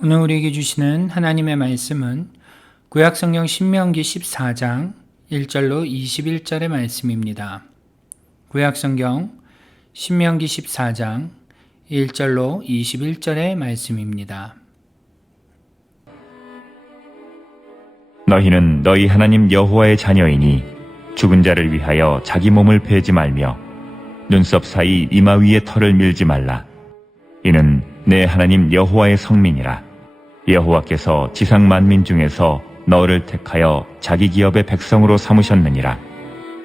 오늘 우리에게 주시는 하나님의 말씀은 구약성경 신명기 14장 1절로 21절의 말씀입니다. 구약성경 신명기 14장 1절로 21절의 말씀입니다. 너희는 너희 하나님 여호와의 자녀이니 죽은 자를 위하여 자기 몸을 베지 말며 눈썹 사이 이마 위에 털을 밀지 말라. 이는 내 하나님 여호와의 성민이라. 여호와께서 지상 만민 중에서 너를 택하여 자기 기업의 백성으로 삼으셨느니라.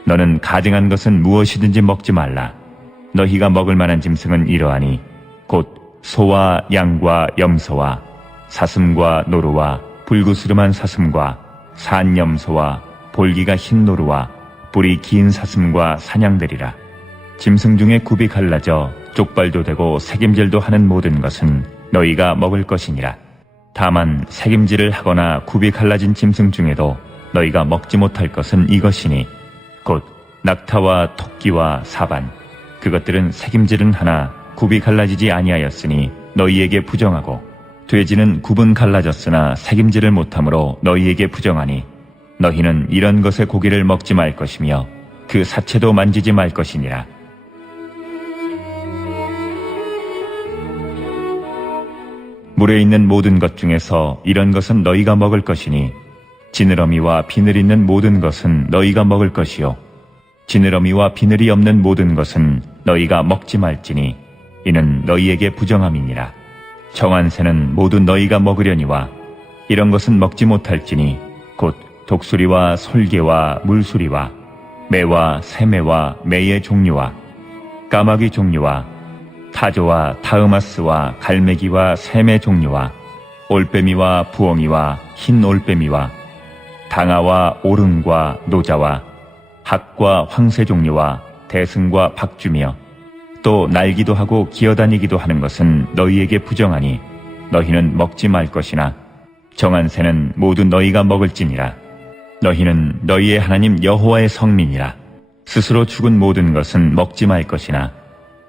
너는 가증한 것은 무엇이든지 먹지 말라. 너희가 먹을 만한 짐승은 이러하니 곧 소와 양과 염소와 사슴과 노루와 불구스름한 사슴과 산염소와 볼기가 흰 노루와 뿔이 긴 사슴과 사냥들이라. 짐승 중에 굽이 갈라져 쪽발도 되고 새김질도 하는 모든 것은 너희가 먹을 것이니라. 다만 새김질을 하거나 굽이 갈라진 짐승 중에도 너희가 먹지 못할 것은 이것이니 곧 낙타와 토끼와 사반, 그것들은 새김질은 하나 굽이 갈라지지 아니하였으니 너희에게 부정하고, 돼지는 굽은 갈라졌으나 새김질을 못하므로 너희에게 부정하니 너희는 이런 것의 고기를 먹지 말 것이며 그 사체도 만지지 말 것이니라. 물에 있는 모든 것 중에서 이런 것은 너희가 먹을 것이니 지느러미와 비늘 있는 모든 것은 너희가 먹을 것이요 지느러미와 비늘이 없는 모든 것은 너희가 먹지 말지니 이는 너희에게 부정함이니라. 정한 새는 모두 너희가 먹으려니와 이런 것은 먹지 못할지니 곧 독수리와 솔개와 물수리와 매와 새매와 매의 종류와 까마귀 종류와 타조와 타으마스와 갈매기와 샘의 종류와 올빼미와 부엉이와 흰 올빼미와 당아와 오름과 노자와 학과 황새 종류와 대승과 박주며 또 날기도 하고 기어다니기도 하는 것은 너희에게 부정하니 너희는 먹지 말 것이나 정한 새는 모두 너희가 먹을지니라. 너희는 너희의 하나님 여호와의 성민이라. 스스로 죽은 모든 것은 먹지 말 것이나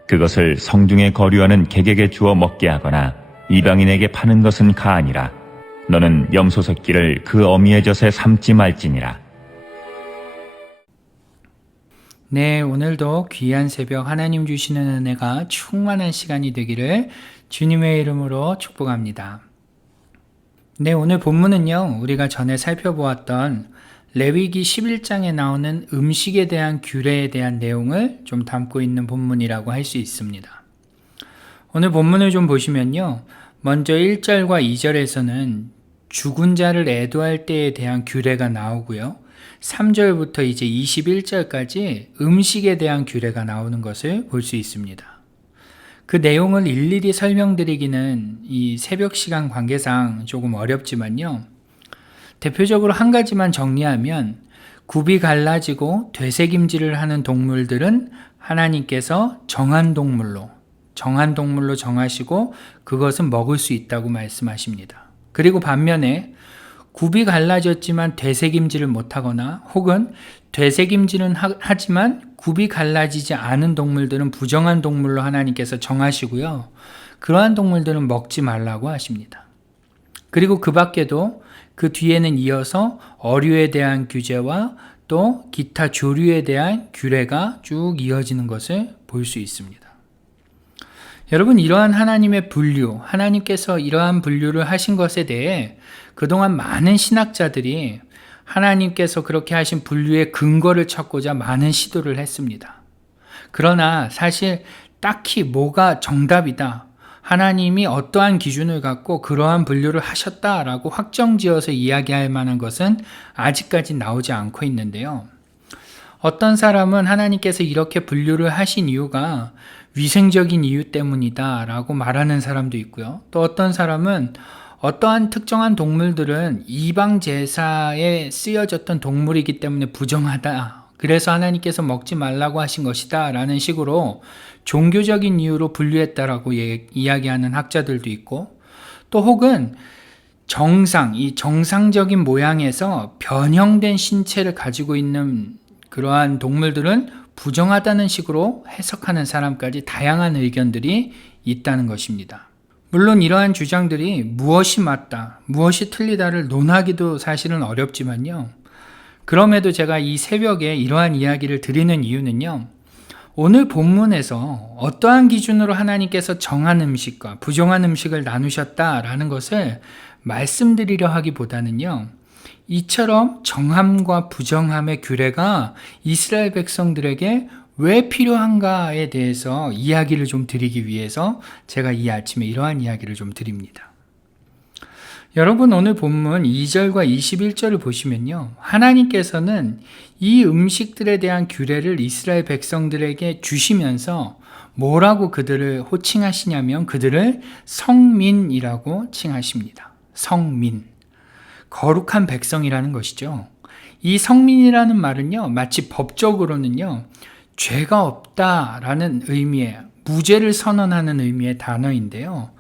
그것을 성중에 거류하는 객에게 주어 먹게 하거나 이방인에게 파는 것은 가아니라. 너는 염소 새끼를 그 어미의 젖에 삶지 말지니라. 네, 오늘도 귀한 새벽 하나님 주시는 은혜가 충만한 시간이 되기를 주님의 이름으로 축복합니다. 네, 오늘 본문은요, 우리가 전에 살펴보았던 레위기 11장에 나오는 음식에 대한 규례에 대한 내용을 좀 담고 있는 본문이라고 할 수 있습니다. 오늘 본문을 좀 보시면요, 먼저 1절과 2절에서는 죽은 자를 애도할 때에 대한 규례가 나오고요, 3절부터 이제 21절까지 음식에 대한 규례가 나오는 것을 볼 수 있습니다. 그 내용을 일일이 설명드리기는 이 새벽 시간 관계상 조금 어렵지만요, 대표적으로 한 가지만 정리하면 굽이 갈라지고 되새김질을 하는 동물들은 하나님께서 정한 동물로 정하시고 그것은 먹을 수 있다고 말씀하십니다. 그리고 반면에 굽이 갈라졌지만 되새김질을 못하거나 혹은 되새김질은 하지만 굽이 갈라지지 않은 동물들은 부정한 동물로 하나님께서 정하시고요, 그러한 동물들은 먹지 말라고 하십니다. 그리고 그 밖에도 그 뒤에는 이어서 어류에 대한 규제와 또 기타 조류에 대한 규례가 쭉 이어지는 것을 볼 수 있습니다. 여러분, 이러한 하나님의 분류, 하나님께서 이러한 분류를 하신 것에 대해 그동안 많은 신학자들이 하나님께서 그렇게 하신 분류의 근거를 찾고자 많은 시도를 했습니다. 그러나 사실 딱히 뭐가 정답이다, 하나님이 어떠한 기준을 갖고 그러한 분류를 하셨다라고 확정지어서 이야기할 만한 것은 아직까지 나오지 않고 있는데요. 어떤 사람은 하나님께서 이렇게 분류를 하신 이유가 위생적인 이유 때문이다 라고 말하는 사람도 있고요. 또 어떤 사람은 어떠한 특정한 동물들은 이방 제사에 쓰여졌던 동물이기 때문에 부정하다, 그래서 하나님께서 먹지 말라고 하신 것이다 라는 식으로 종교적인 이유로 분류했다라고 이야기하는 학자들도 있고, 또 혹은 이 정상적인 모양에서 변형된 신체를 가지고 있는 그러한 동물들은 부정하다는 식으로 해석하는 사람까지 다양한 의견들이 있다는 것입니다. 물론 이러한 주장들이 무엇이 맞다, 무엇이 틀리다를 논하기도 사실은 어렵지만요. 그럼에도 제가 이 새벽에 이러한 이야기를 드리는 이유는요. 오늘 본문에서 어떠한 기준으로 하나님께서 정한 음식과 부정한 음식을 나누셨다라는 것을 말씀드리려 하기보다는요. 이처럼 정함과 부정함의 규례가 이스라엘 백성들에게 왜 필요한가에 대해서 이야기를 좀 드리기 위해서 제가 이 아침에 이러한 이야기를 좀 드립니다. 여러분 오늘 본문 2절과 21절을 보시면요. 하나님께서는 이 음식들에 대한 규례를 이스라엘 백성들에게 주시면서 뭐라고 그들을 호칭하시냐면 그들을 성민이라고 칭하십니다. 성민. 거룩한 백성이라는 것이죠. 이 성민이라는 말은요. 마치 법적으로는요. 죄가 없다라는 의미의 무죄를 선언하는 의미의 단어인데요.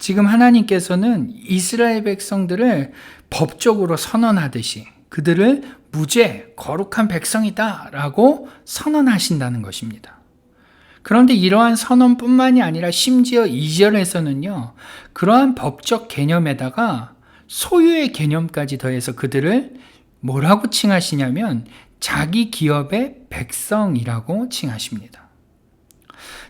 지금 하나님께서는 이스라엘 백성들을 법적으로 선언하듯이 그들을 무죄, 거룩한 백성이다 라고 선언하신다는 것입니다. 그런데 이러한 선언뿐만이 아니라 심지어 2절에서는요. 그러한 법적 개념에다가 소유의 개념까지 더해서 그들을 뭐라고 칭하시냐면 자기 기업의 백성이라고 칭하십니다.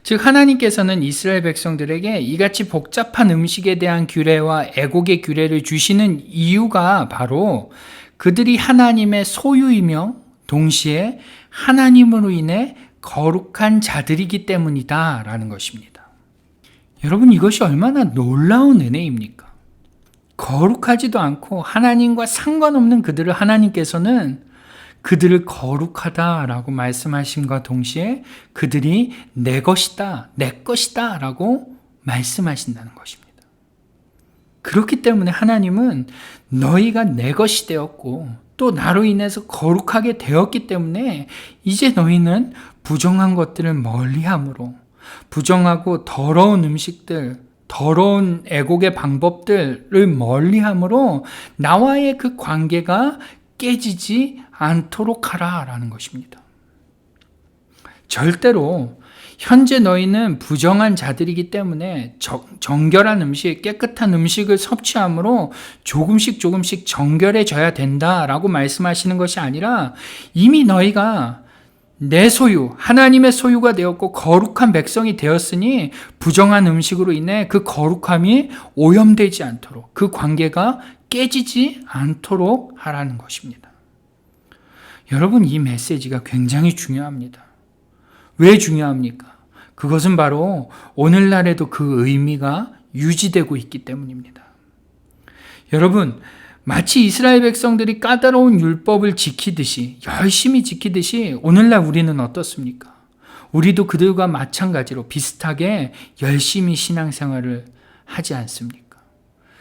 즉 하나님께서는 이스라엘 백성들에게 이같이 복잡한 음식에 대한 규례와 애곡의 규례를 주시는 이유가 바로 그들이 하나님의 소유이며 동시에 하나님으로 인해 거룩한 자들이기 때문이다 라는 것입니다. 여러분 이것이 얼마나 놀라운 은혜입니까? 거룩하지도 않고 하나님과 상관없는 그들을 하나님께서는 그들을 거룩하다라고 말씀하심과 동시에 그들이 내 것이다, 내 것이다 라고 말씀하신다는 것입니다. 그렇기 때문에 하나님은 너희가 내 것이 되었고 또 나로 인해서 거룩하게 되었기 때문에 이제 너희는 부정한 것들을 멀리함으로 부정하고 더러운 음식들, 더러운 애곡의 방법들을 멀리함으로 나와의 그 관계가 깨지지 않도록 하라라는 것입니다. 절대로 현재 너희는 부정한 자들이기 때문에 정결한 음식, 깨끗한 음식을 섭취함으로 조금씩 정결해져야 된다라고 말씀하시는 것이 아니라 이미 너희가 내 소유, 하나님의 소유가 되었고 거룩한 백성이 되었으니 부정한 음식으로 인해 그 거룩함이 오염되지 않도록 그 관계가 깨지지 않도록 하라는 것입니다. 여러분 이 메시지가 굉장히 중요합니다. 왜 중요합니까? 그것은 바로 오늘날에도 그 의미가 유지되고 있기 때문입니다. 여러분 마치 이스라엘 백성들이 까다로운 율법을 지키듯이 열심히 지키듯이 오늘날 우리는 어떻습니까? 우리도 그들과 마찬가지로 비슷하게 열심히 신앙생활을 하지 않습니까?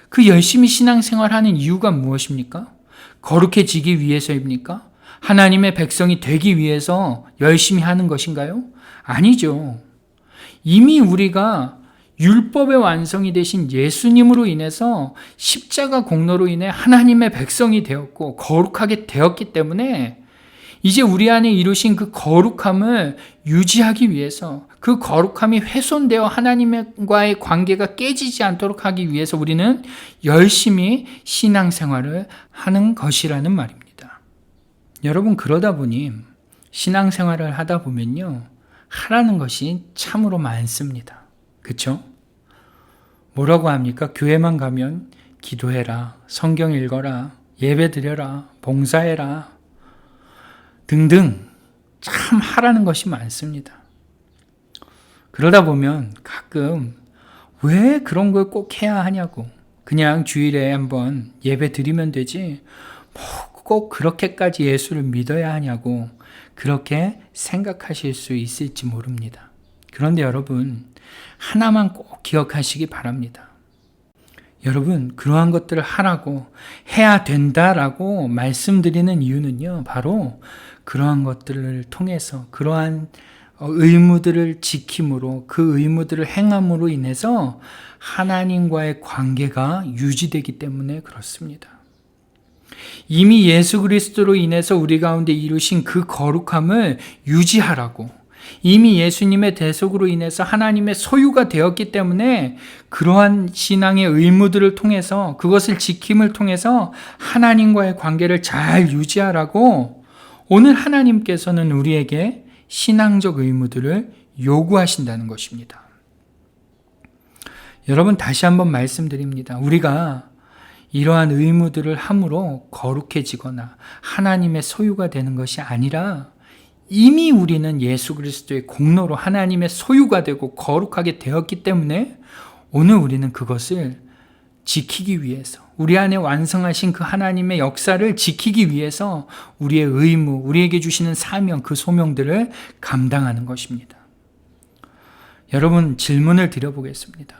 그 열심히 신앙생활하는 이유가 무엇입니까? 거룩해지기 위해서입니까? 하나님의 백성이 되기 위해서 열심히 하는 것인가요? 아니죠. 이미 우리가 율법의 완성이 되신 예수님으로 인해서 십자가 공로로 인해 하나님의 백성이 되었고 거룩하게 되었기 때문에 이제 우리 안에 이루신 그 거룩함을 유지하기 위해서 그 거룩함이 훼손되어 하나님과의 관계가 깨지지 않도록 하기 위해서 우리는 열심히 신앙생활을 하는 것이라는 말입니다. 여러분 그러다 보니 신앙생활을 하다 보면요 하라는 것이 참으로 많습니다. 그렇죠? 뭐라고 합니까? 교회만 가면 기도해라, 성경 읽어라, 예배 드려라, 봉사해라 등등 참 하라는 것이 많습니다. 그러다 보면 가끔 왜 그런 걸 꼭 해야 하냐고 그냥 주일에 한번 예배 드리면 되지 꼭 그렇게까지 예수를 믿어야 하냐고 그렇게 생각하실 수 있을지 모릅니다. 그런데 여러분 하나만 꼭 기억하시기 바랍니다. 여러분 그러한 것들을 하라고 해야 된다라고 말씀드리는 이유는요 바로 그러한 것들을 통해서 그러한 의무들을 지킴으로 그 의무들을 행함으로 인해서 하나님과의 관계가 유지되기 때문에 그렇습니다. 이미 예수 그리스도로 인해서 우리 가운데 이루신 그 거룩함을 유지하라고 이미 예수님의 대속으로 인해서 하나님의 소유가 되었기 때문에 그러한 신앙의 의무들을 통해서 그것을 지킴을 통해서 하나님과의 관계를 잘 유지하라고 오늘 하나님께서는 우리에게 신앙적 의무들을 요구하신다는 것입니다. 여러분, 다시 한번 말씀드립니다. 우리가 이러한 의무들을 함으로 거룩해지거나 하나님의 소유가 되는 것이 아니라 이미 우리는 예수 그리스도의 공로로 하나님의 소유가 되고 거룩하게 되었기 때문에 오늘 우리는 그것을 지키기 위해서, 우리 안에 완성하신 그 하나님의 역사를 지키기 위해서 우리의 의무, 우리에게 주시는 사명, 그 소명들을 감당하는 것입니다. 여러분, 질문을 드려보겠습니다.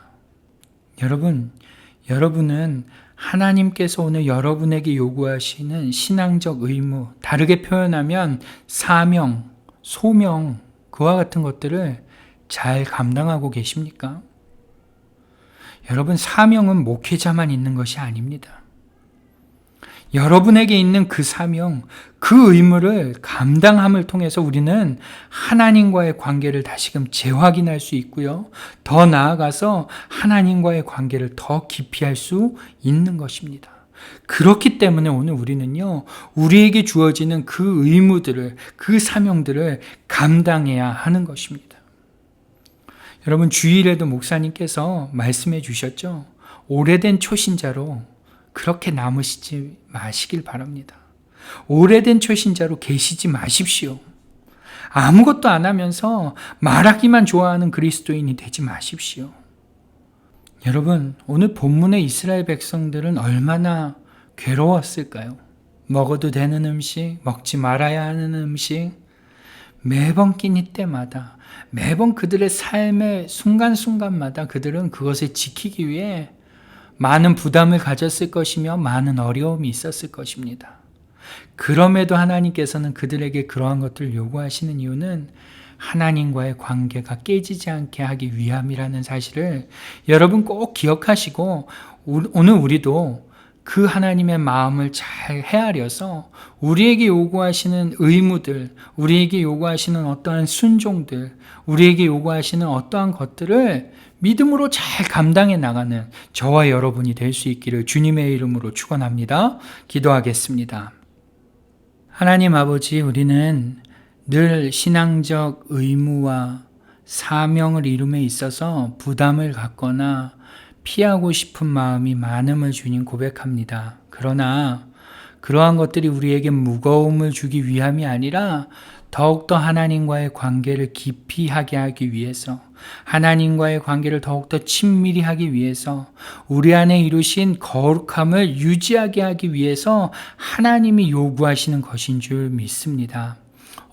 여러분은 하나님께서 오늘 여러분에게 요구하시는 신앙적 의무, 다르게 표현하면 사명, 소명, 그와 같은 것들을 잘 감당하고 계십니까? 여러분, 사명은 목회자만 있는 것이 아닙니다. 여러분에게 있는 그 사명, 그 의무를 감당함을 통해서 우리는 하나님과의 관계를 다시금 재확인할 수 있고요. 더 나아가서 하나님과의 관계를 더 깊이 할 수 있는 것입니다. 그렇기 때문에 오늘 우리는요, 우리에게 주어지는 그 의무들을, 그 사명들을 감당해야 하는 것입니다. 여러분, 주일에도 목사님께서 말씀해 주셨죠? 오래된 초신자로 그렇게 남으시지 마시길 바랍니다. 오래된 초신자로 계시지 마십시오. 아무것도 안 하면서 말하기만 좋아하는 그리스도인이 되지 마십시오. 여러분, 오늘 본문의 이스라엘 백성들은 얼마나 괴로웠을까요? 먹어도 되는 음식, 먹지 말아야 하는 음식, 매번 끼니 때마다, 매번 그들의 삶의 순간순간마다 그들은 그것을 지키기 위해 많은 부담을 가졌을 것이며 많은 어려움이 있었을 것입니다. 그럼에도 하나님께서는 그들에게 그러한 것들을 요구하시는 이유는 하나님과의 관계가 깨지지 않게 하기 위함이라는 사실을 여러분 꼭 기억하시고 오늘 우리도 그 하나님의 마음을 잘 헤아려서 우리에게 요구하시는 의무들, 우리에게 요구하시는 어떠한 순종들, 우리에게 요구하시는 어떠한 것들을 믿음으로 잘 감당해 나가는 저와 여러분이 될 수 있기를 주님의 이름으로 축원합니다. 기도하겠습니다. 하나님 아버지, 우리는 늘 신앙적 의무와 사명을 이룸에 있어서 부담을 갖거나 피하고 싶은 마음이 많음을 주님 고백합니다. 그러나 그러한 것들이 우리에게 무거움을 주기 위함이 아니라 더욱더 하나님과의 관계를 깊이 하게 하기 위해서, 하나님과의 관계를 더욱더 친밀히 하기 위해서, 우리 안에 이루신 거룩함을 유지하게 하기 위해서 하나님이 요구하시는 것인 줄 믿습니다.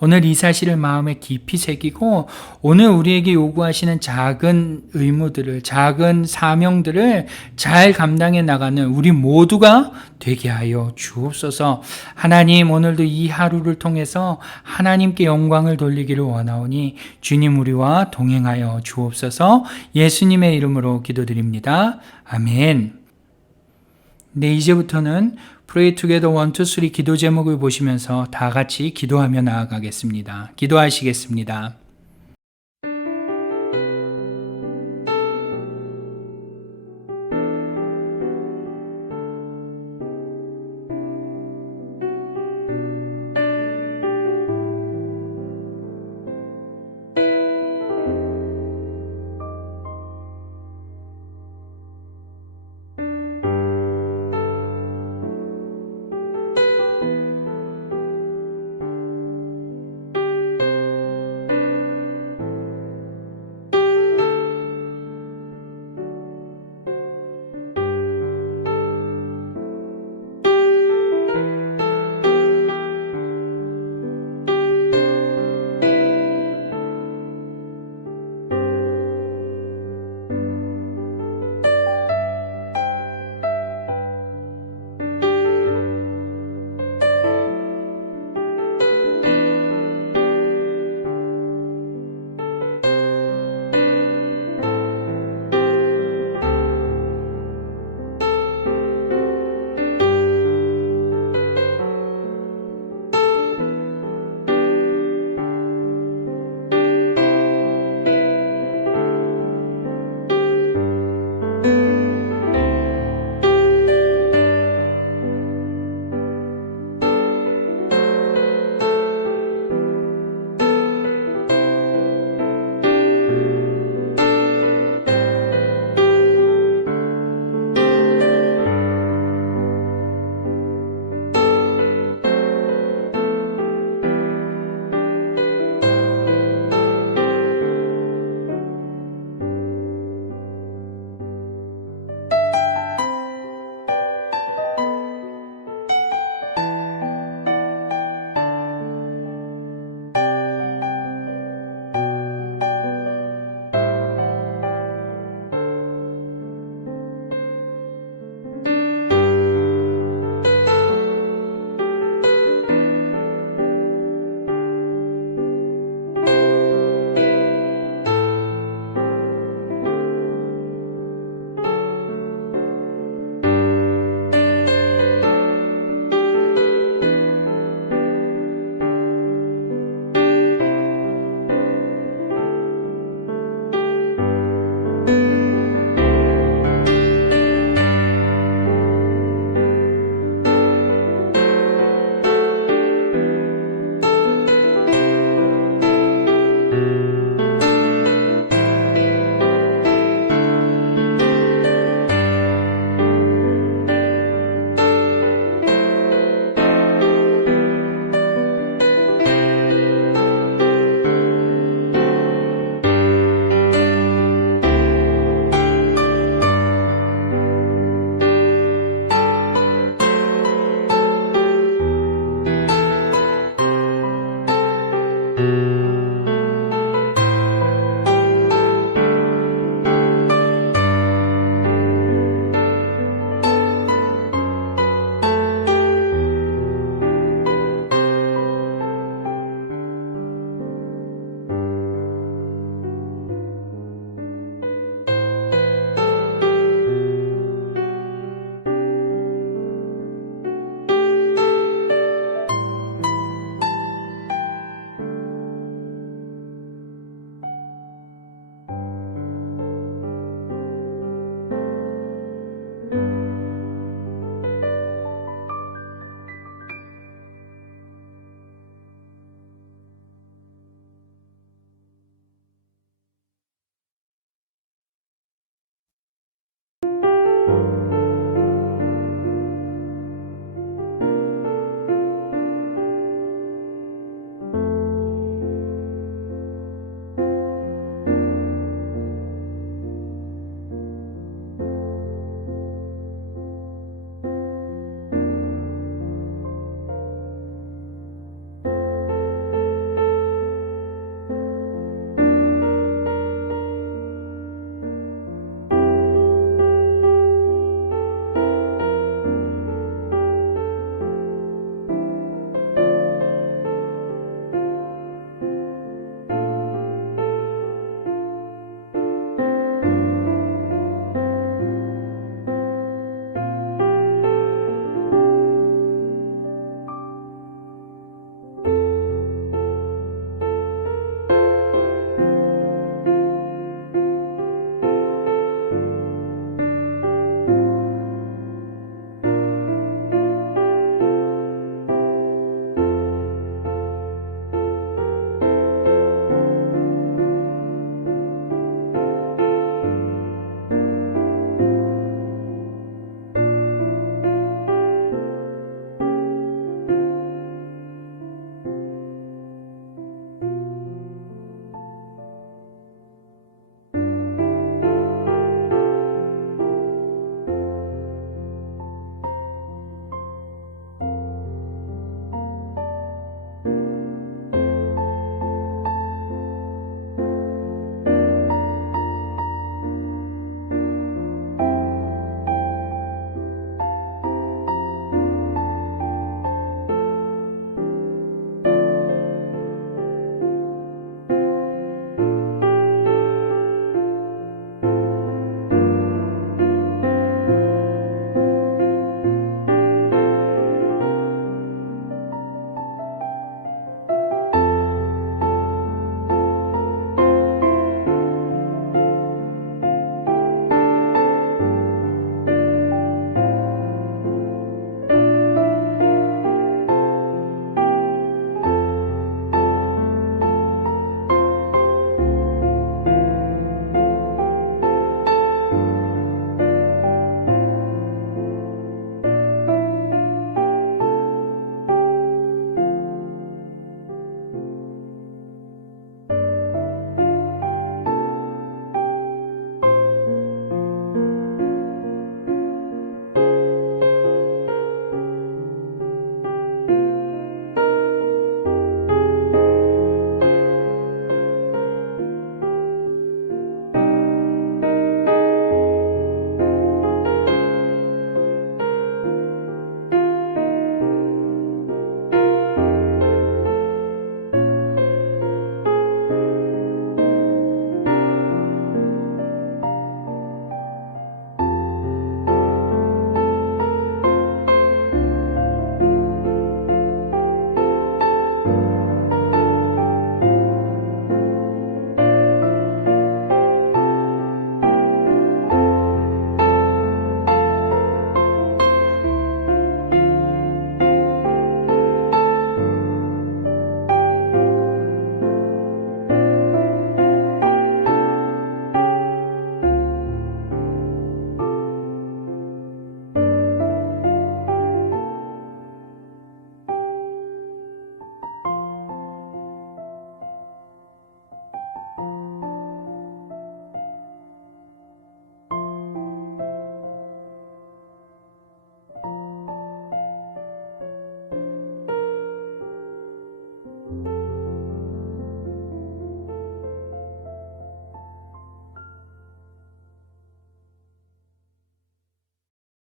오늘 이 사실을 마음에 깊이 새기고 오늘 우리에게 요구하시는 작은 의무들을, 작은 사명들을 잘 감당해 나가는 우리 모두가 되게 하여 주옵소서. 하나님, 오늘도 이 하루를 통해서 하나님께 영광을 돌리기를 원하오니 주님 우리와 동행하여 주옵소서. 예수님의 이름으로 기도드립니다. 아멘. 네, 이제부터는 Pray Together 1, 2, 3 기도 제목을 보시면서 다 같이 기도하며 나아가겠습니다. 기도하시겠습니다.